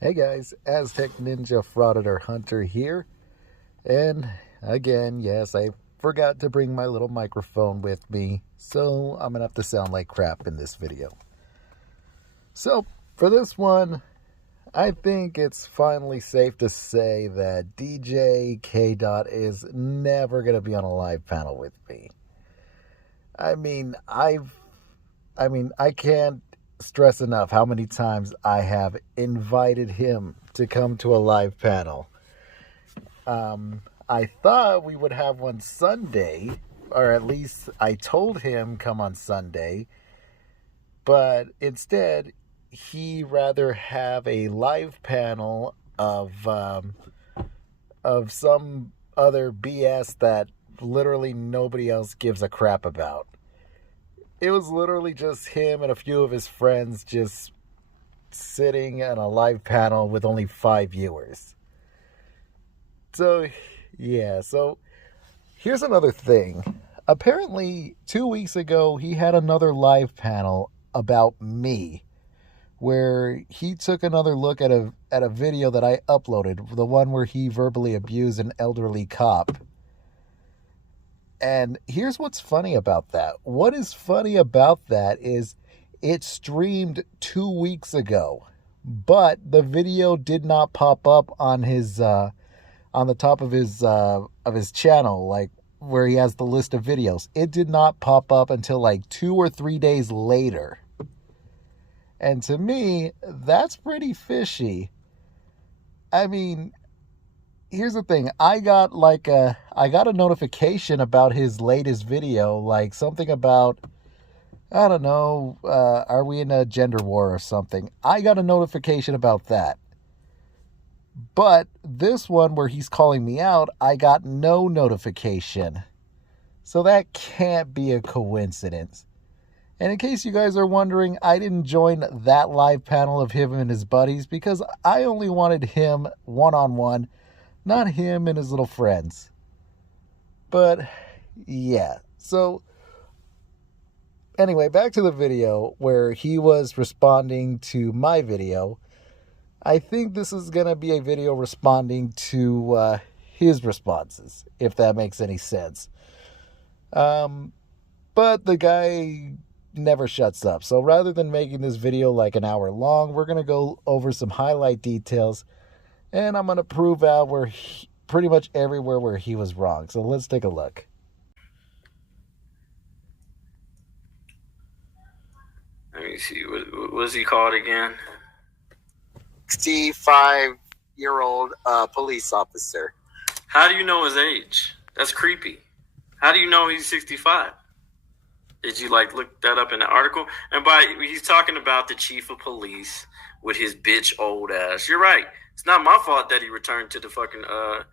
Hey guys, Aztec Ninja Frauditor Hunter here. And again, yes, I forgot to bring my little microphone with me, so I'm gonna have to sound like crap in this video. So, for this one, I think it's finally safe to say that DJ kdot is never gonna be on a live panel with me. I mean, I can't stress enough how many times I have invited him to come to a live panel. I thought we would have one Sunday, or at least I told him come on Sunday, but instead he rather have a live panel of some other BS that literally nobody else gives a crap about. It was literally just him and a few of his friends just sitting on a live panel with only 5 viewers. So, yeah, so here's another thing. Apparently, 2 weeks ago, he had another live panel about me where he took another look at a video that I uploaded, the one where he verbally abused an elderly cop. And here's what's funny about that. What is funny about that is it streamed 2 weeks ago, but the video did not pop up on his on the top of his channel, like where he has the list of videos. It did not pop up until like 2 or 3 days later. And to me, that's pretty fishy. I mean, here's the thing. I got a notification about his latest video, like something about, I don't know, are we in a gender war or something? I got a notification about that. But this one where he's calling me out, I got no notification. So that can't be a coincidence. And in case you guys are wondering, I didn't join that live panel of him and his buddies because I only wanted him one-on-one, not him and his little friends. But yeah, so anyway, back to the video where he was responding to my video. I think this is going to be a video responding to his responses, if that makes any sense. But the guy never shuts up. So rather than making this video like an hour long, we're going to go over some highlight details. And I'm going to prove out where pretty much everywhere where he was wrong. So let's take a look. Let me see. What was he called again? 65-year-old police officer. How do you know his age? That's creepy. How do you know he's 65? Did you look that up in the article? And he's talking about the chief of police with his bitch old ass. You're right. It's not my fault that he returned to the fucking the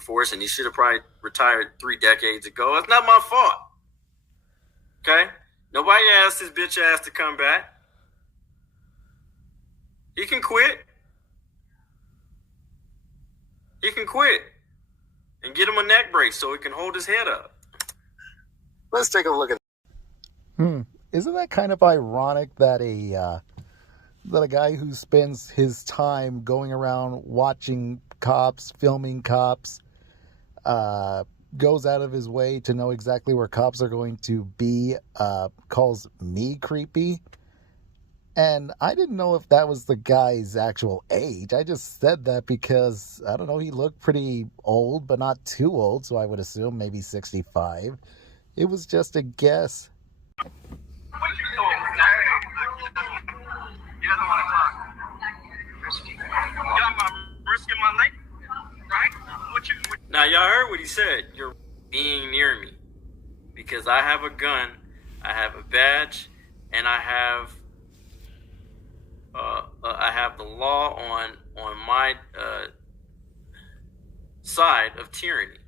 force, and he should have probably retired 3 decades ago. That's not my fault. Okay? Nobody asked his bitch ass to come back. He can quit. He can quit. And get him a neck brace so he can hold his head up. Let's take a look at Isn't that kind of ironic that a guy who spends his time going around watching cops, filming cops, goes out of his way to know exactly where cops are going to be, calls me creepy? And I didn't know if that was the guy's actual age. I just said that because, I don't know, he looked pretty old, but not too old, so I would assume maybe 65. It was just a guess. What you doing? He doesn't want to talk. I'm risking my life, right? Now, y'all heard what he said. You're being near me. Because I have a gun, I have a badge, and I have the law on my side of tyranny.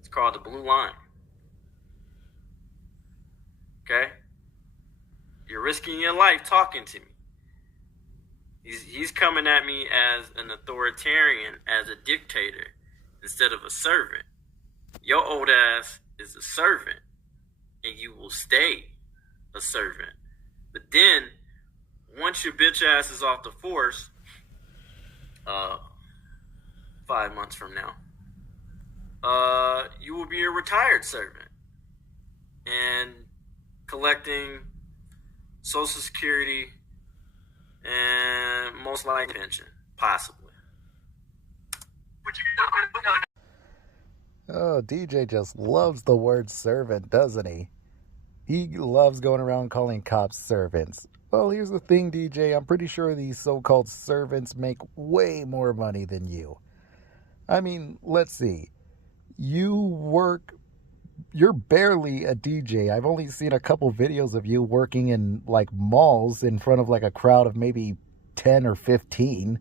It's called the blue line. Okay? You're risking your life talking to me. He's coming at me as an authoritarian, as a dictator, instead of a servant. Your old ass is a servant, and you will stay a servant. But then, once your bitch ass is off the force, 5 months from now, you will be a retired servant and collecting Social Security and most likely pension, possibly. Oh, DJ just loves the word servant, doesn't he? He loves going around calling cops servants. Well, here's the thing, DJ. I'm pretty sure these so-called servants make way more money than you. I mean, let's see. You're barely a DJ. I've only seen a couple videos of you working in like malls in front of like a crowd of maybe 10 or 15.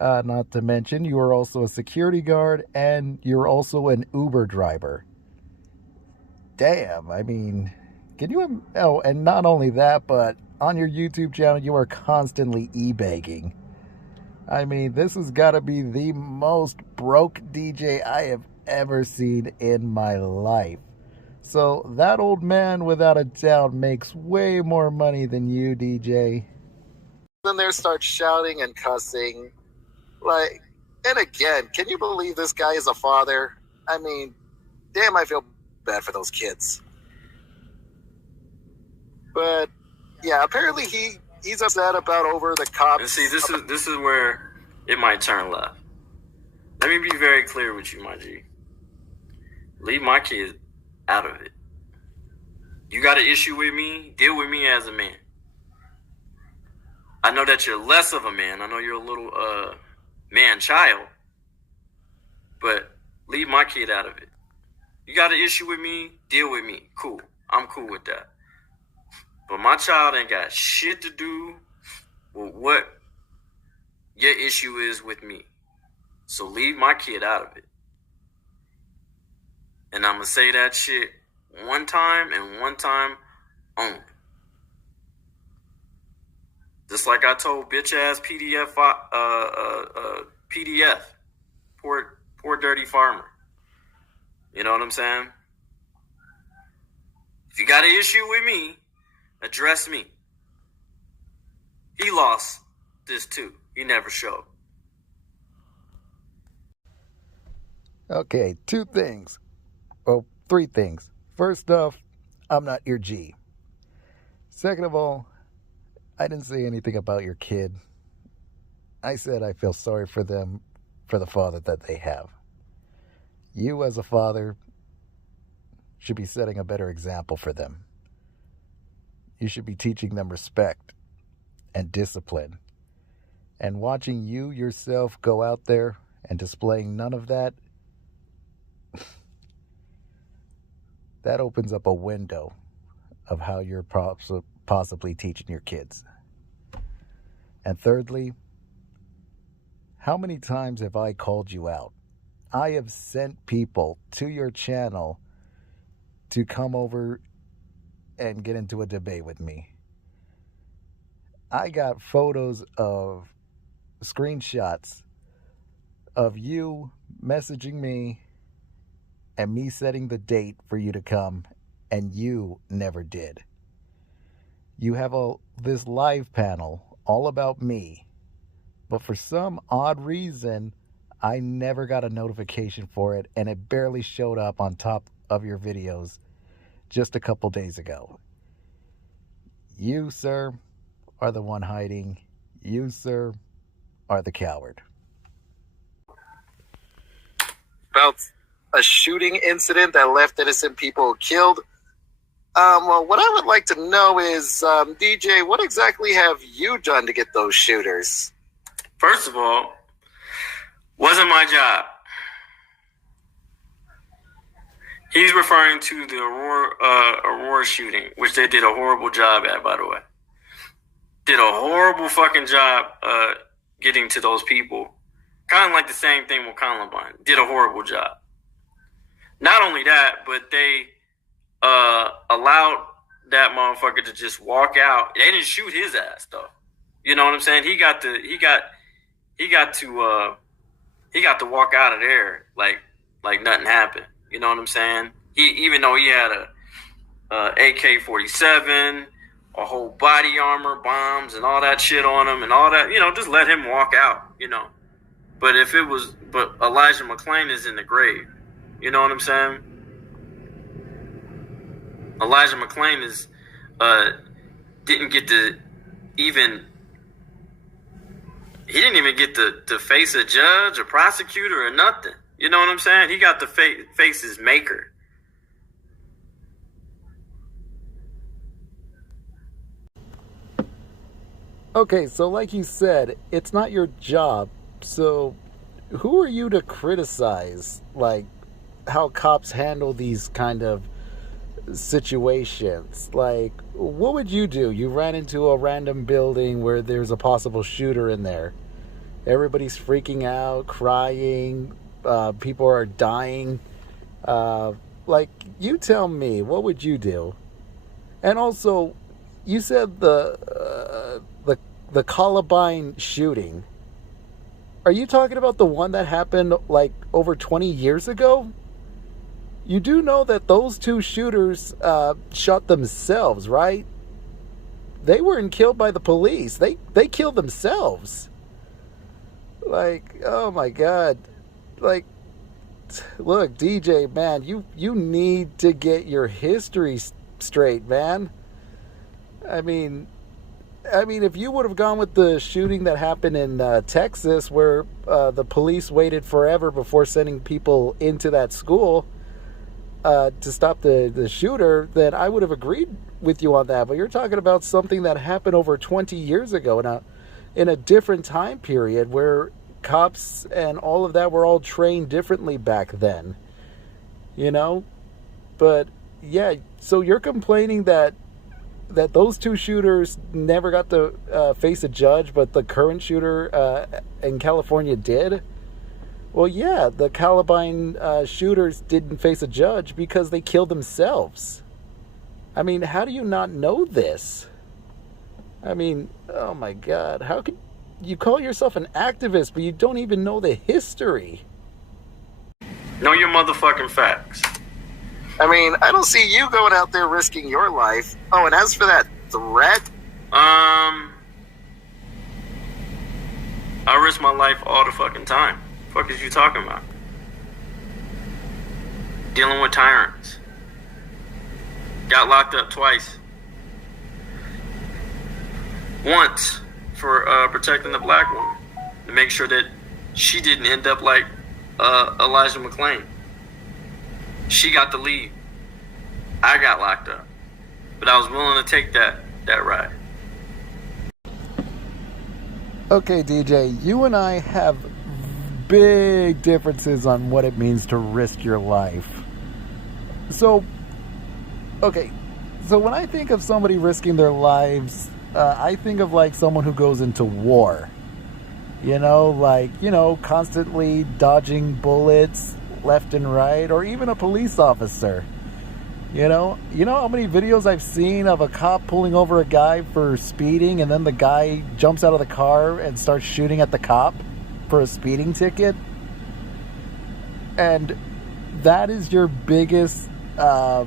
Not to mention, you are also a security guard and you're also an Uber driver. Damn, I mean, can you... Oh, and not only that, but on your YouTube channel, you are constantly e-begging. I mean, this has got to be the most broke DJ I have ever seen in my life. So that old man, without a doubt, makes way more money than you, DJ. Then there starts shouting and cussing. Like, and again, can you believe this guy is a father? I mean, damn, I feel bad for those kids. But yeah, apparently he's upset about over the cops. And see, this is where it might turn left. Let me be very clear with you, my G. Leave my kid out of it. You got an issue with me, deal with me as a man. I know that you're less of a man. I know you're a little man-child. But leave my kid out of it. You got an issue with me, deal with me. Cool. I'm cool with that. But my child ain't got shit to do with what your issue is with me. So leave my kid out of it. And I'm going to say that shit one time and one time only. Just like I told bitch-ass PDF. Poor dirty farmer. You know what I'm saying? If you got an issue with me, address me. He lost this too. He never showed. Okay, 2 things. Well, 3 things. First off, I'm not your G. Second of all, I didn't say anything about your kid. I said I feel sorry for them, for the father that they have. You as a father should be setting a better example for them. You should be teaching them respect and discipline. And watching you yourself go out there and displaying none of that, that opens up a window of how you're possibly teaching your kids. And thirdly, how many times have I called you out? I have sent people to your channel to come over and get into a debate with me. I got photos of screenshots of you messaging me and me setting the date for you to come, and you never did. You have this live panel all about me, but for some odd reason, I never got a notification for it, and it barely showed up on top of your videos just a couple days ago. You, sir, are the one hiding. You, sir, are the coward. About a shooting incident that left innocent people killed. Well, what I would like to know is, DJ, what exactly have you done to get those shooters? First of all, wasn't my job. He's referring to the Aurora shooting, which they did a horrible job at, by the way. Did a horrible fucking job getting to those people. Kind of like the same thing with Columbine. Did a horrible job. Not only that, but they allowed that motherfucker to just walk out. They didn't shoot his ass though. You know what I'm saying? He got to walk out of there like nothing happened. You know what I'm saying? Even though he had a AK-47, a whole body armor, bombs, and all that shit on him, and all that. Just let him walk out. But Elijah McClain is in the grave. You know what I'm saying? Elijah McClain didn't get to even. He didn't even get to face a judge, a prosecutor, or nothing. You know what I'm saying? He got to face his maker. Okay, so like you said, it's not your job. So who are you to criticize, like, how cops handle these kind of situations? Like, what would you do? You ran into a random building where there's a possible shooter in there. Everybody's freaking out, crying. People are dying. Like, you tell me, what would you do? And also, you said the Columbine shooting. Are you talking about the one that happened like over 20 years ago? You do know that those two shooters shot themselves, right? They weren't killed by the police. They killed themselves. Like, oh my God. Like, look, DJ, man, you need to get your history straight, man. I mean, if you would have gone with the shooting that happened in Texas, where the police waited forever before sending people into that school to stop the shooter, then I would have agreed with you on that. But you're talking about something that happened over 20 years ago in a different time period where cops and all of that were all trained differently back then. But yeah, so you're complaining that those two shooters never got to face a judge, but the current shooter in California did? Well, yeah, the Columbine shooters didn't face a judge because they killed themselves. I mean, how do you not know this? I mean, oh my God, how could you call yourself an activist, but you don't even know the history? Know your motherfucking facts. I mean, I don't see you going out there risking your life. Oh, and as for that threat? I risk my life all the fucking time. Fuck is you talking about? Dealing with tyrants. Got locked up twice. Once for protecting the black woman, to make sure that she didn't end up like Elijah McClain. She got to leave. I got locked up. But I was willing to take that ride. Okay, DJ, you and I have big differences on what it means to risk your life. So when I think of somebody risking their lives, I think of like someone who goes into war. Constantly dodging bullets left and right, or even a police officer. You know how many videos I've seen of a cop pulling over a guy for speeding, and then the guy jumps out of the car and starts shooting at the cop for a speeding ticket? And that is your biggest that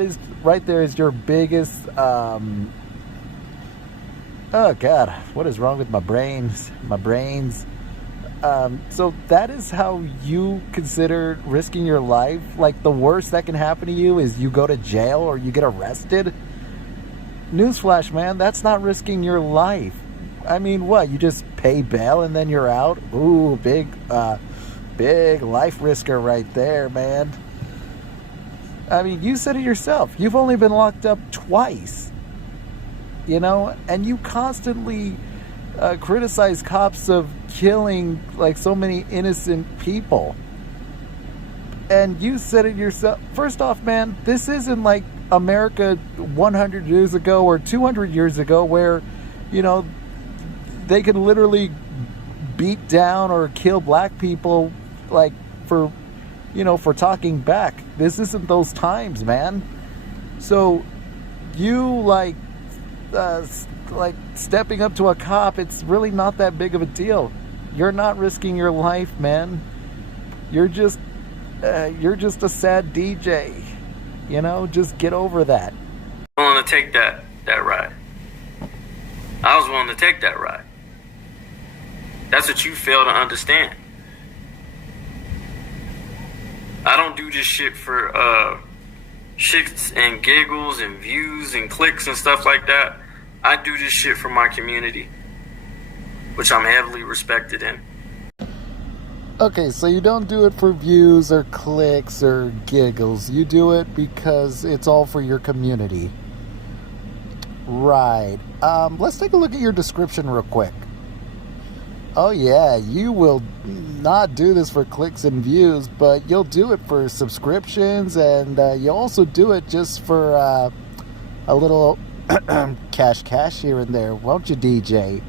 is right there is your biggest oh God, what is wrong with my brains? So that is how you consider risking your life? Like, the worst that can happen to you is you go to jail or you get arrested? Newsflash, man, that's not risking your life. I mean, what? You just pay bail and then you're out? Ooh, big life risker right there, man. I mean, you said it yourself. You've only been locked up twice. And you constantly criticize cops of killing like so many innocent people. And you said it yourself. First off, man, this isn't like America 100 years ago or 200 years ago where, they could literally beat down or kill black people like for talking back. This isn't those times, man. So you like stepping up to a cop, it's really not that big of a deal. You're not risking your life, man. You're just a sad DJ. Just get over that. willing to take that ride. I was willing to take that ride. That's what you fail to understand. I don't do this shit for shits and giggles and views and clicks and stuff like that. I do this shit for my community, which I'm heavily respected in. Okay, so you don't do it for views or clicks or giggles. You do it because it's all for your community. Right. Let's take a look at your description real quick. Oh yeah, you will not do this for clicks and views, but you'll do it for subscriptions, and you also do it just for a little cash here and there, won't you, DJ?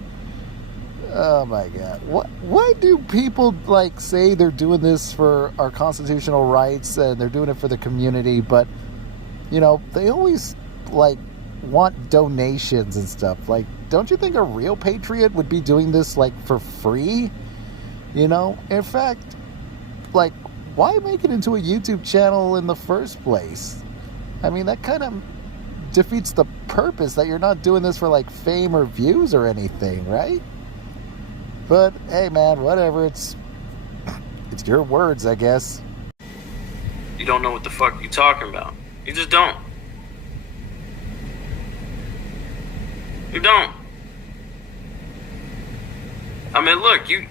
Oh my God! Why do people like say they're doing this for our constitutional rights and they're doing it for the community, but you know they always like want donations and stuff? Like, don't you think a real patriot would be doing this like for free? You know, in fact, like, why make it into a YouTube channel in the first place? I mean, that kind of defeats the purpose that you're not doing this for like fame or views or anything, right? But hey man, whatever, it's your words, I guess. You don't know what the fuck you talking about. You just don't. You don't. I mean, look, you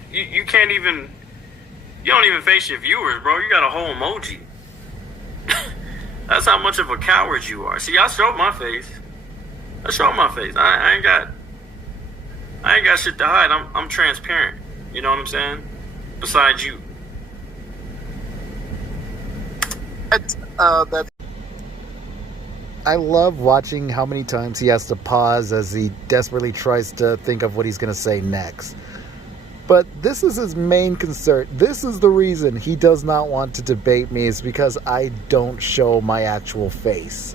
can't even, you don't even face your viewers, bro. You got a whole emoji. That's how much of a coward you are. See, I showed my face. I ain't got shit to hide. I'm transparent. You know what I'm saying? Besides you. I love watching how many times he has to pause as he desperately tries to think of what he's going to say next. But this is his main concern. This is the reason he does not want to debate me, is because I don't show my actual face.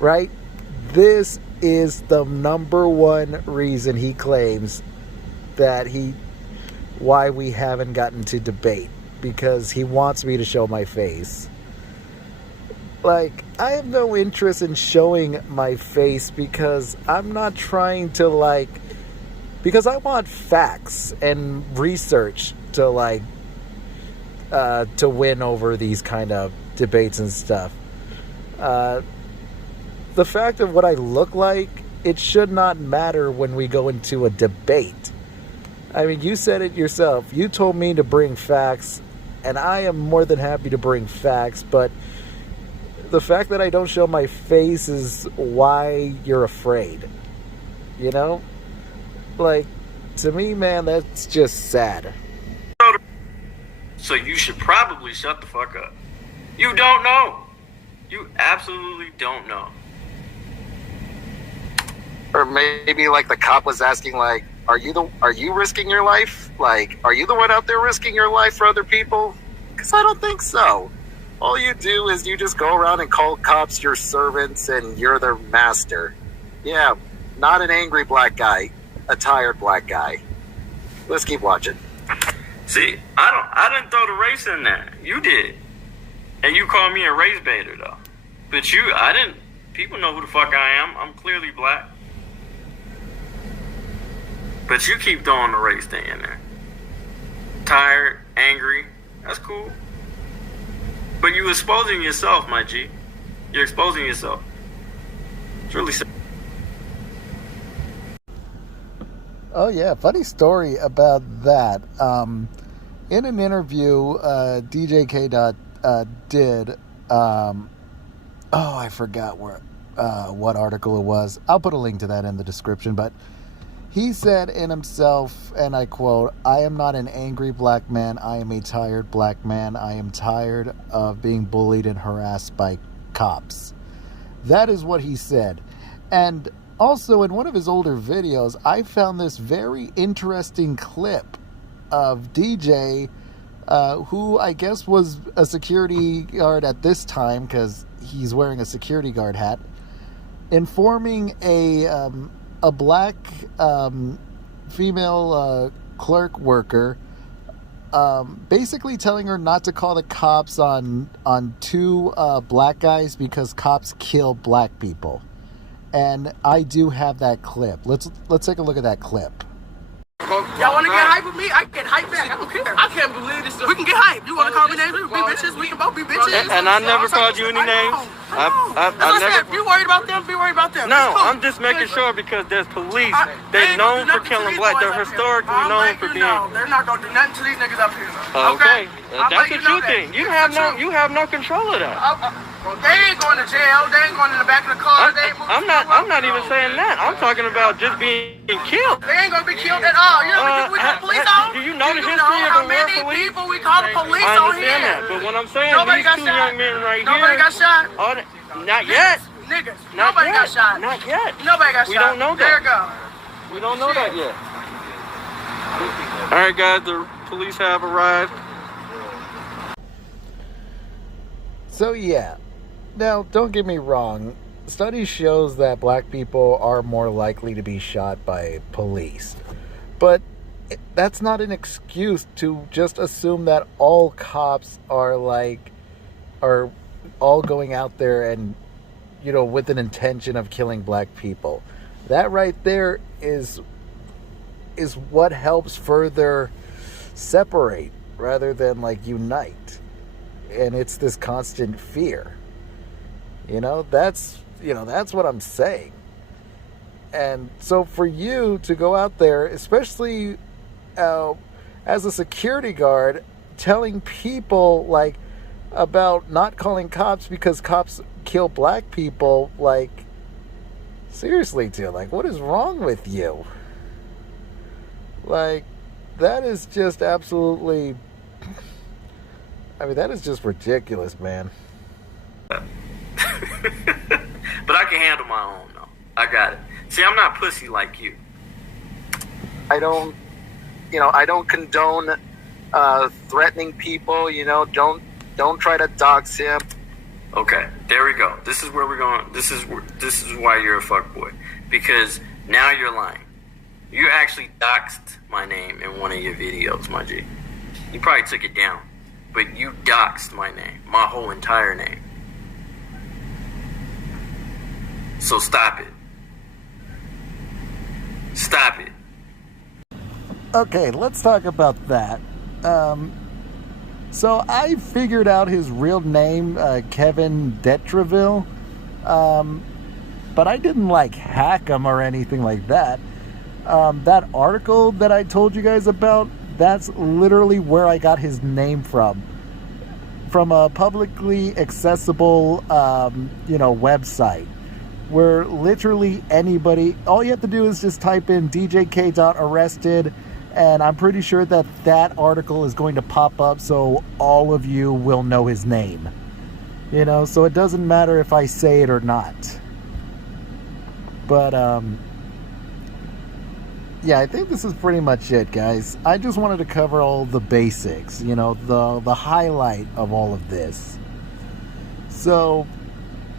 Right? This is the number one reason he claims that why we haven't gotten to debate, because he wants me to show my face. Like, I have no interest in showing my face because I'm not trying to because I want facts and research to to win over these kind of debates and stuff. The fact of what I look like, it should not matter when we go into a debate. I mean, you said it yourself. You told me to bring facts, and I am more than happy to bring facts, but the fact that I don't show my face is why you're afraid. You know? Like, to me, man, that's just sad. So you should probably shut the fuck up. You don't know. You absolutely don't know. Or maybe like the cop was asking, like, are you risking your life? Like, are you the one out there risking your life for other people? Because I don't think so. All you do is you just go around and call cops your servants and you're their master. Yeah, not an angry black guy, a tired black guy. Let's keep watching. See, I didn't throw the race in there. You did. And you called me a race baiter, though. But I didn't. People know who the fuck I am. I'm clearly black. But you keep throwing the race thing in there. Tired, angry. That's cool. But you exposing yourself, my G. You're exposing yourself. It's really sad. Oh yeah, funny story about that. In an interview, DJ kdot did. I forgot what article it was. I'll put a link to that in the description. But he said in himself, and I quote, "I am not an angry black man. I am a tired black man. I am tired of being bullied and harassed by cops." That is what he said. And also, in one of his older videos, I found this very interesting clip of DJ, who I guess was a security guard at this time, because he's wearing a security guard hat, informing a black female clerk worker basically telling her not to call the cops on two black guys because cops kill black people. And I do have that clip. Let's take a look at that clip. Y'all want to get hype with me? I can get hype back. I don't care. I can't believe this. We can get hype. You want to call me names? We can be bitches. We can both be bitches. And I never called you any names. I never. If you worried about them, be worried about them. No, I'm just making sure because there's police. They're known for killing black. They're historically known for being. They're not gonna do nothing to these niggas up here. Okay, that's what you think. You have no control of that. They ain't going to jail. They ain't going in the back of the car. I'm not even saying that. I'm talking about just being killed. They ain't gonna be killed at all. You know what we call the police on? Do you know the history of the word police? People we call the police on here. I understand that, but when I'm saying these two young men right here, nobody got shot. Not yet. Niggas. Nobody got shot. Not yet. Nobody got shot. We don't know that. There you go. We don't know that yet. All right, guys. The police have arrived. So yeah. Now, don't get me wrong. Studies shows that black people are more likely to be shot by police. But that's not an excuse to just assume that all cops are all going out there and, with an intention of killing black people. That right there is what helps further separate rather than unite. And it's this constant fear. That's what I'm saying. And so for you to go out there, especially as a security guard, telling people about not calling cops because cops kill black people, seriously, dude, what is wrong with you? That is just absolutely, that is just ridiculous, man. But I can handle my own, though. I got it. See, I'm not pussy like you. I don't condone threatening people. Don't try to dox him. Okay, there we go. This is where we're going. This is why you're a fuckboy. Because now you're lying. You actually doxed my name in one of your videos, my G. You probably took it down. But you doxed my name. My whole entire name. So stop it. Stop it. Okay, let's talk about that. So I figured out his real name, Kevin Detreville. But I didn't hack him or anything like that. That article that I told you guys about, that's literally where I got his name from a publicly accessible, website. Where literally anybody, all you have to do is just type in DJ kdot arrested, and I'm pretty sure that article is going to pop up so all of you will know his name. So it doesn't matter if I say it or not. But, yeah, I think this is pretty much it, guys. I just wanted to cover all the basics, the highlight of all of this. So,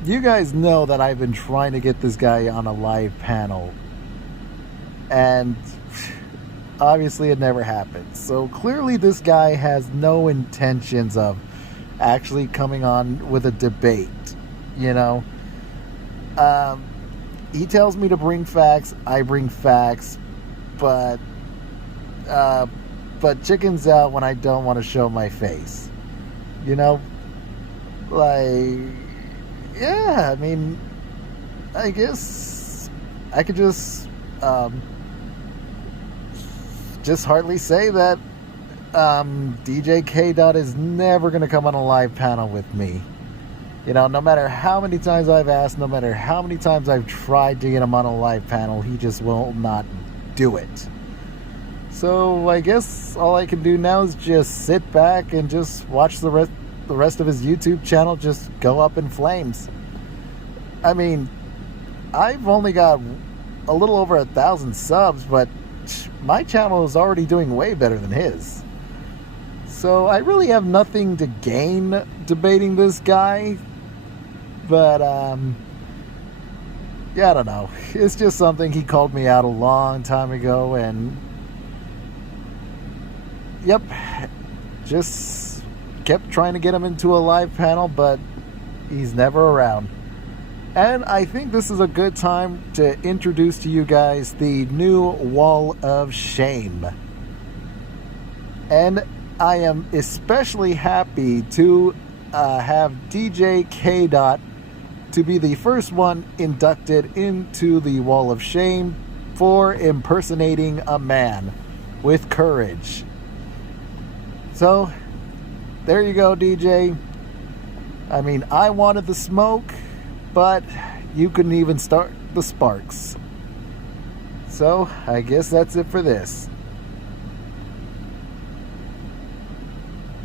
you guys know that I've been trying to get this guy on a live panel, and obviously it never happened. So clearly this guy has no intentions of actually coming on with a debate. He tells me to bring facts, I bring facts, but chickens out when I don't want to show my face. Yeah, I guess I could just hardly say that DJ kdot is never going to come on a live panel with me. No matter how many times I've asked, no matter how many times I've tried to get him on a live panel, he just will not do it. So I guess all I can do now is just sit back and just watch the rest of his YouTube channel just go up in flames. I've only got a little over 1,000 subs, but my channel is already doing way better than his. So I really have nothing to gain debating this guy. But, yeah, I don't know. It's just something he called me out a long time ago, and yep, just kept trying to get him into a live panel, but he's never around. And I think this is a good time to introduce to you guys the new Wall of Shame. And I am especially happy to have DJ kdot to be the first one inducted into the Wall of Shame for impersonating a man with courage. So, there you go, DJ. I mean, I wanted the smoke, but you couldn't even start the sparks. So, I guess that's it for this.